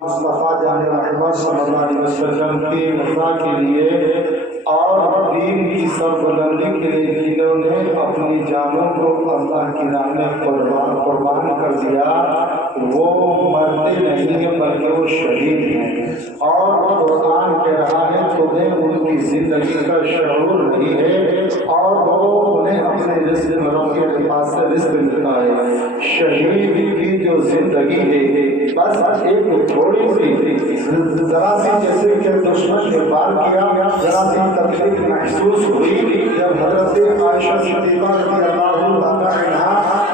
مصطفیٰ جان محمد صلی اللہ علیہ وسلم کی رضا کے لیے اور دین کی سربلندی کے لیے جنہوں نے اپنی جانوں کو اللہ کی راہ میں قربان کر دیا وہ مرتے نہیں ہیں بلکہ وہ شہید ہیں۔ اور قرآن کہہ رہا ہے تمہیں ان کی زندگی کا شعور نہیں ہے اور وہ انہیں اپنے رزق رب کے پاس سے رزق ملتا ہے۔ شہید کی جو زندگی ہے بس ایک تھوڑی سی ذرا سی جیسے کہ دشمن نے وار کیا ذرا سی تکلیف محسوس ہوئی جب حضرت عائشہ صدیقہ رضی اللہ تعالی عنہا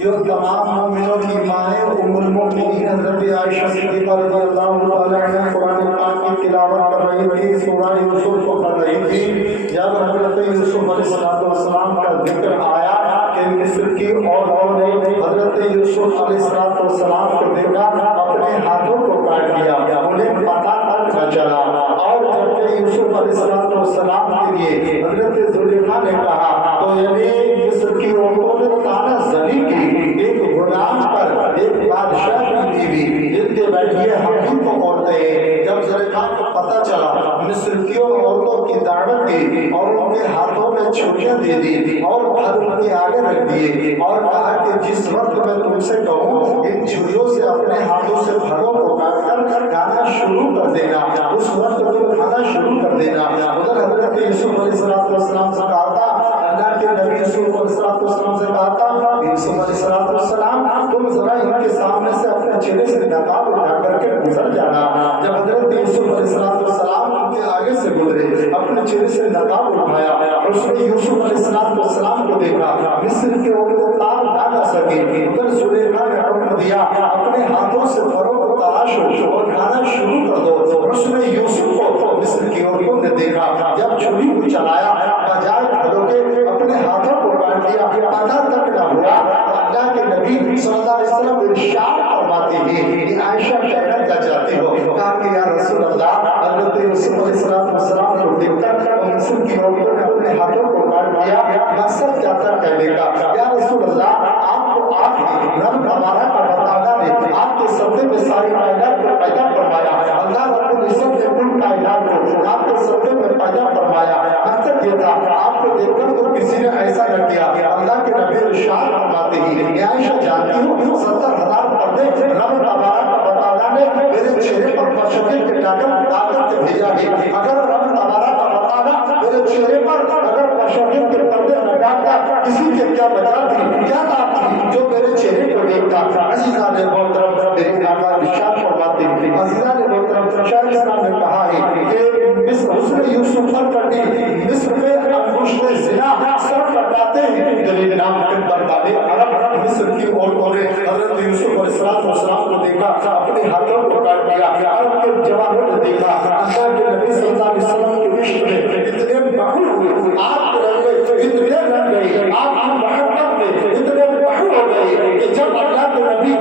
جو تمام مومنوں کی ماں ہے ام المؤمنین حضرت عائشہ صدیقہ رضی اللہ تعالی عنہا قرآن پاک کی تلاوت کر رہی تھی، سورہ یوسف کو پڑھ رہی تھی، جب حضرت یوسف علیہ السلام کا ذکر آیا کہ مصر کی عورتوں نے حضرت یوسف علیہ السلام کو دیکھا اپنے ہاتھوں کو کاٹ دیا، انہیں پتہ تک نہ چلا۔ اور جب یوسف علیہ السلام کے لیے حضرت زلیخا نے کہا تو یعنی مصر کی عورتوں نے تانا زنی کی ایک غلام پر ایک بادشاہ کی بیوی جن کے بیٹھے ہم کو عورتیں ہیں۔ جب زلیخا کو پتہ چلا مصر کی عورتوں کی دعوت دی اور ان کے ہاتھوں میں چھریاں دے دی اور پھل ان کے آگے رکھ دیے اور کہا کہ جس وقت میں تم سے کہوں ان چھریوں سے اپنے ہاتھوں سے پھلوں کو کاٹ کر کھانا شروع کر دینا، اس وقت تم کھانا شروع کر دینا۔ ادھر حضرت یوسف علیہ السلام سے کہا تھا، اللہ کے نبی یوسف علیہ السلام سے کہا تھا یوسف علیہ السلام تم ذرا ان کے سامنے سے اپنے چہرے سے نقاب اٹھا کر کے گزر جانا۔ جب حضرت یوسف علیہ السلام ان کے آگے سے گزرے اپنے چہرے سے نقاب اٹھایا اور اس نے یوسف علیہ السلام کو دیکھا، مصر کے عورتیں تاب نہ کر سکی۔ ادھر زلیخا نے حکم دیا اپنے ہاتھوں سے پھلوں کو تراشو اور کھانا شروع کر دو۔ اس نے یوسف کو مصر کی عورتوں نے دیکھا، جب چھری کو چلایا بجائے پھلوں کے اپنے ہاتھوں کو کاٹ دیا، پتہ تک نہ ہوا۔ اللہ کے نبی صلی اللہ علیہ وسلم ارشاد فرماتے ہیں کہ عائشہ کہنا کیا چاہتے ہو؟ کہا کہ یا رسول اللہ حضرت یوسف علیہ السلام کو دیکھ کر مصر کی عورتوں نے اپنے ہاتھوں کو کاٹ دیا، مقصد کیا تھا کہنے کا؟ یا رسول اللہ آپ کو آپ رب ہمارا کا بتانا نے آپ کے صدقے میں ساری کائنات کو پیدا فرمایا، اللہ رب العزت نے کل کائنات کو آپ کے صدقے میں پیدا فرمایا۔ مقصد یہ تھا آپ کو دیکھ کر تو کسی نے ایسا نہ کیا۔ اللہ کے نبی ارشاد فرماتے ہیں کہ عائشہ جانتی ہوں 70,000 پردے رب تبارک و تعالیٰ نے میرے چہرے پر مشقت کے طاقت سے بھیجا ہے۔ اگر رب تبارک و تعالیٰ میرے چہرے پر اگر مشقت کے پردے نہ ڈالتا کسی کے کیا بچا تھی، کیا بات تھی جو میرے چہرے کو دیکھتا۔ عزیزان محترم میرے آقا ارشاد فرماتے ہیں، عزیزان محترم شاہ اسلام نے کہا ہے کہ مصر یوسف پر کرتی مصر میں انگشت زنا سر کٹاتے ہیں دلیل نام کے بردانے عرب مصر کی عورتوں نے حضرت یوسف علیہ السلام کو دیکھا، اپنے ہاتھوں کو کاٹ دیا۔ عرب کے جوانوں نے دیکھا، اللہ کے نبی صلی اللہ علیہ وسلم کے عشق میں اتنے مغرور ہوئے، آپ کے رنگ میں اتنے رنگ گئے، آپ کی محبت میں اتنے مغرور ہو گئے کہ جب اللہ کے نبی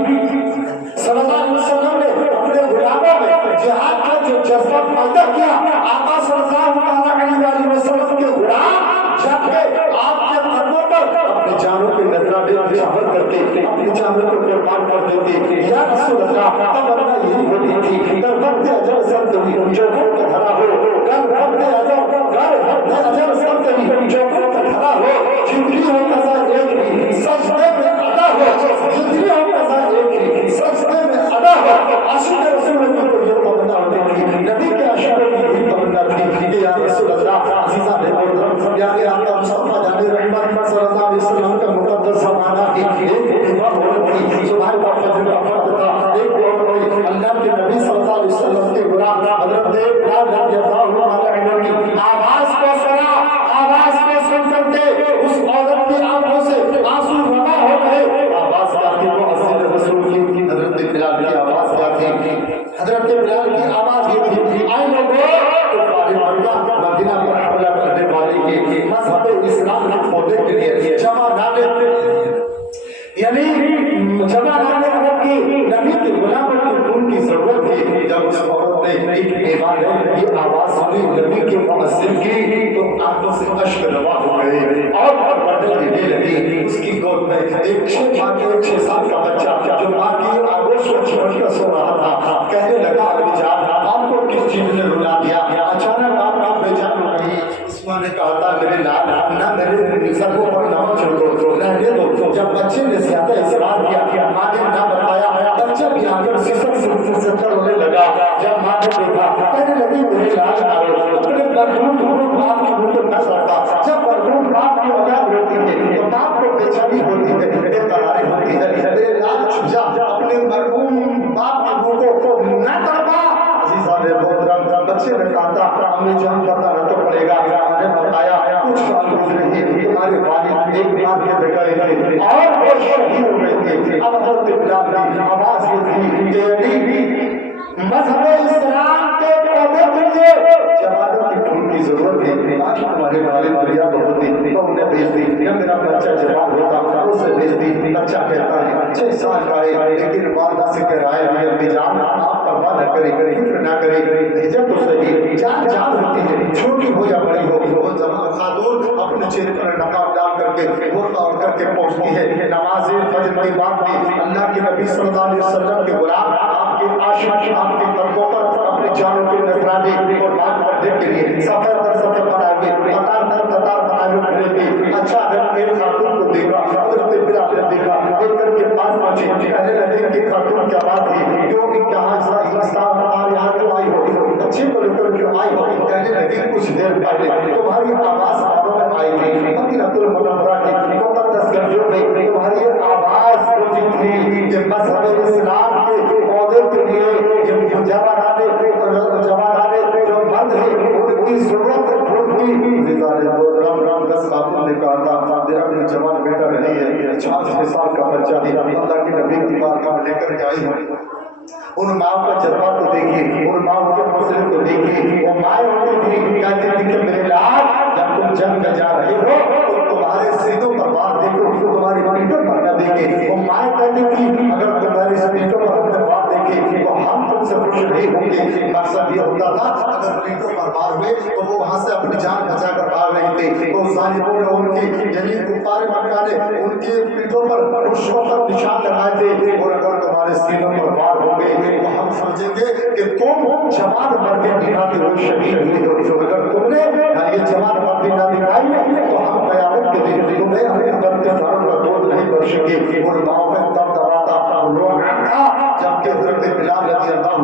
صلی اللہ علیہ وسلم نے اپنے غلاموں میں جہاد کا جو جذبہ پیدا کیا، آقا صلی اللہ علیہ وسلم کے غلام جب آپ کے قدموں پر اپنی جانوں کے نذرانے نچھاور کرتے، اپنی جانوں کو قربان کر دیتے۔ یا رسول اللہ تمنا یہی ہوتی تھی در وقت اجل سلطنی جو وقت کھڑا ہو، در وقت اجل سلطنی جو وقت کھڑا ہو، جتنی ہو قضا ایک ہی سجدے میں ادا ہو، جتنی ہو قضا ایک ہی سجدے میں ادا ہو۔ عاشق رسول اللہ کو یہ تمنا ہوتی تھی، نبی کے عاشق کی یہی تمنا تھی کہ یا رسول اللہ عزیزان محترم پیارے آقا مصطفیٰ جان رحمت صلی اللہ علیہ وسلم کا مقدس زمانہ کی ایک بیوہ عورت تھی، صبح کا فجر کا وقت تھا، ایک عورت تھی، اللہ کے نبی صلی اللہ علیہ وسلم کے غلام حضرت بلال رضی اللہ عنہ کی آواز کو سنا، آواز کو سن کر کے اس عورت کی آنکھوں سے آنسو روا ہو گئے۔ آواز کیا تھی؟ وہ حضرت رسول کی حضرت بلال کی آواز کیا تھی؟ حضرت بلال کی آواز یہ تھی، آئے لوگوں مدینہ پر حملہ کرنے والے کے مذہب اسلام کے پودے کے لیے جمع نامے یعنی جمع نامے عرب کی نبی کے غلاموں کی خون کی ضرورت تھی۔ جب اس عورت نے ایک ایمان کی آواز سنی نبی کے مؤذن کی تو آنکھوں سے اشک روا ہو گئے اور بدل دینے لگی۔ اس کی گود میں ایک 6 سال کا بچہ جو ماں کی آگوش میں چھوڑ کر سو رہا تھا، کہنے 70 होने लगा। जब माँ ने देखा कहने लगी मेरे लाल अपने मरहूम बाप की मुँह न करता। जब मरहूम बाप की औलाद होती है तो बाप को बेचैनी होती है, बेकरारी होती है। मेरे लाल चूजा अपने मरहूम बाप की मुँह को न करता। बच्चे ने कहा था हमें जान पता न तो पड़ेगा। मैंने बताया कुछ साल गुजरे थे, तुम्हारे वालिद एक बार के बगैर थे और वो शहीद हो गए थे। अब हज़रत बिलाल की आवाज थी कि मज़हब इस्लाम के पौधे के लिए जवानों की खून की जरूरत है। आज हमारे वालिद दुनिया बहुत ही तो उन्हें भेज दी। जब मेरा बच्चा जवान होता उसे भेज दी। बच्चा कहता है 6 साल का है, लेकिन वालदा से कह रहा है अम्मी जान आप परवाह न करें, फिक्र न करें, भेजब तो सही। जान जान होती है, छोटी हो या बड़ी हो, वो जवान खातून अपने चेहरे पर नकाब डाल करके बुर्का ओढ़ करके पहुंचती है। नमाज फजर के बाद भी अल्लाह के नबी सल्लल्लाहु अलैहि वसल्लम के गुलाम आपके आशिक आपके कदमों पर अपने जानों के नजराने कुर्बान करने के लिए सफर दर सफर बनाए हुए, कतार दर कतार बनाए हुए खड़े थे। अच्छा अगर एक खातून को देखा, हज़रत बिलाल ने देखा, देखकर के पास पहुंचे, कहने लगे कि खातून क्या बात है, क्यों यहाँ हिंदुस्तान हमारे यहाँ क्यों आई हो, बच्चे को लेकर क्यों आई हो? कहने लगे कुछ देर पहले तुम्हारी आवाज कानों में आई थी, मदीनतुल मुनव्वरा की मुक़द्दस गलियों में तुम्हारी आवाज गूंजी थी कि मज़हब इस्लाम के पौधे के लिए ये जवानाने जो मर्द है उनकी जरूरत उनकी राम 10 खातून ने कहा था मेरा कोई जवान बेटा नहीं है, 6 साल का बच्चा है, अल्लाह के नबी की बारगाह में लेकर आई है। उन माँ का जज्बा को देखिए, उन माँ के हौसले को देखिए। वो माँ होती थी कहती थी कि मेरे लाल जब तुम जंग में जा रहे हो तो तुम्हारे सीधों पर बात देखो, तुम्हारी पीठों पर न देखे। वो माँ कहती थी अगर तुम्हारी पीठों पर हमने बात देखी तो हम तुमसे खुश नहीं होंगे। मकसद ये होता था अगर पीठों पर बात हुए तो वो वहां से अपनी जान बचा कर भाग रहे थे। तो जालिमों ने उनकी यानी कुफार मक्का ने उनकी पीठों पर पुष्पों पर निशान लगाए थे। और अगर तुम्हारे सीनों पर बात हो गई तो हम समझेंगे कि तुम जवान मर्दी दिखाते हो, शहीद हुए हो। अगर तुमने ये जवान मर्दी ना दिखाई तो हम कयामत के दिन तुम्हें अपने अंदर के दारों का दूध नहीं बख्शेंगे। और गाँव में तब दबाता रोना था जबकि हज़रत बिलाल रज़ी अल्लाह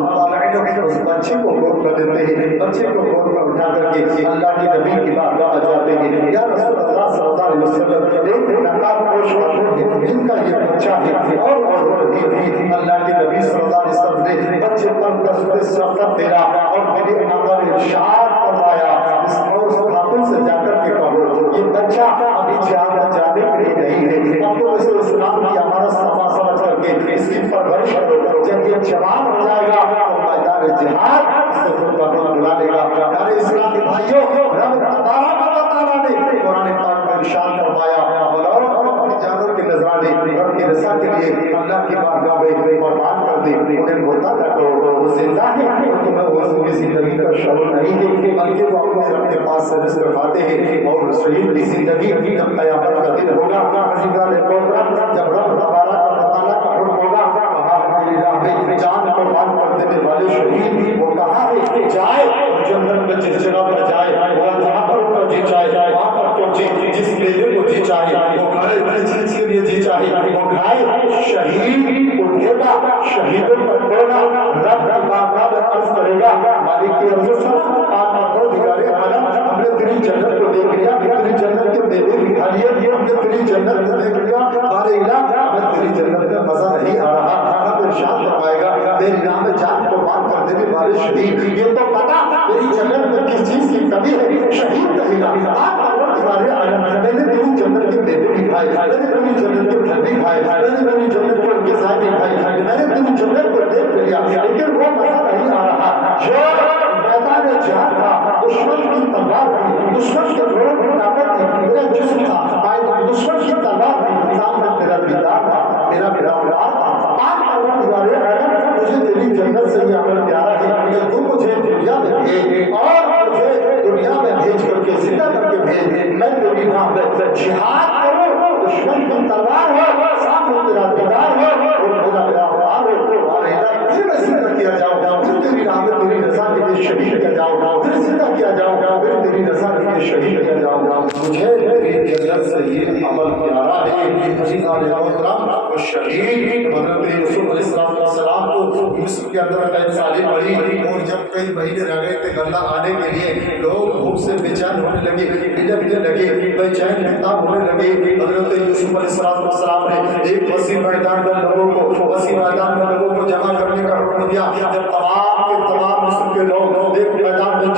अन्हु उस बच्चे को गोद में लेते हैं, बच्चे को गोद में उठा करके अल्लाह के नबी की बारगाह में जाते हैं। या रसूलुल्लाह सल्लल्लाहु अलैहि वसल्लम एक नकाब पोश खातून जिनका ये बच्चा है और रही थी। अल्लाह के नबी सल्लल्लाहु अलैहि वसल्लम ने बच्चे पर 10 सख्त फेरा और मेरे आका ने इरशाद फरमाया इस खातून से जाकर के कहो ये बच्चा अभी जिहाद जाने के लिए नहीं है, अब तो इसे इस्लाम की हमारा समझ करके इसकी परवरिश करो। जब ये जवान हो जाएगा तो मैदान जिहाद से बुला लेगा। यानी इस्लामी भाइयों रब तबारक ने कुरान पाक में इरशाद फरमाया अपनी जानों के नजराने रब की रज़ा के लिए अल्लाह की बारगाह में कुर्बान कर दे। उन्हें होता था तो वो जिंदा है, तुम्हें वो जिंदगी का शौक नहीं है, बल्कि वो अपने रब के पास से रिज़्क़ पाते हैं। और शहीद की जिंदगी जब क़यामत का दिन होगा, जब रब तबारक का हुक्म होगा जान कुर्बान कर देने वाले शहीद वो कहाँ है जाए जन्नत में जिस जगह पर जाए वो जहाँ पर उनको जी चाहे वहाँ पर पहुंचे, जिस मेले को जी चाहे वो खाए, जिस चीज के लिए जी चाहे वो खाए। शहीद उठेगा, शहीदों पर बोला रब बाबा में अर्ज करेगा मालिक की दिगारे आलम हमने तेरी जन्नत को देख लिया, तेरी जन्नत के मेले भी खा लिए, हमने तेरी जन्नत को देख लिया, हमारे इलाका हमें तेरी जन्नत में मजा नहीं आ रहा। रब इरशाद फरमाएगा तेरी राह में जान कुर्बान कर देने वाले शहीद ये तो पता तेरी जन्नत में किस चीज की कमी है। शहीद कहेगा तुम्हारे आलम मैंने तेरी जन्नत के मेले भी खाए, मैंने तेरी जन्नत के फल भी खाए, मैंने तेरी जन्नत के उनके साथ खाए, मैंने तेरी जन्नत को देख लिया, लेकिन वो मजा नहीं आ रहा। जो मैदान जहां था दुश्मन की तलवार थी, दुश्मन के घोड़ों की ताकत थी, मेरा जिस्म था दुश्मन की तलवार थी, सामने तेरा दीदार था, मेरा प्यार था। मुझे तेरी जन्नत से ये अमल प्यारा है कि तू मुझे दुनिया में भेज और मुझे दुनिया में भेज करके जिंदा करके भेज, मैं तेरी राह में जिहाद करूं, दुश्मन की तलवार हो, सामने तेरा दीदार हो और मेरा प्यार हो, और फिर मैं जिंदा किया जाऊंगा, फिर तेरी राह में तेरी रज़ा के लिए शहीद किया जाऊंगा, फिर जिंदा किया जाऊंगा, फिर तेरी रज़ा के लिए शहीद किया जाऊंगा। मुझे तेरी जन्नत से ये अमल प्यारा है। शहीद हज़रत यूसुफ अलैहिस्सलाम को مصر کے اندر قید سالی پڑی اور جب کئی مہینے رہ گئے تھے غلہ آنے کے لیے لوگ بھوک سے بے چین ہونے لگے بھٹکنے لگے بے چین محتاب ہونے لگے حضرت یوسف علیہ السلام نے ایک وسیع میدان میں لوگوں کو جمع کرنے کا حکم دیا جب تمام کے تمام مصر کے لوگ ایک میدان میں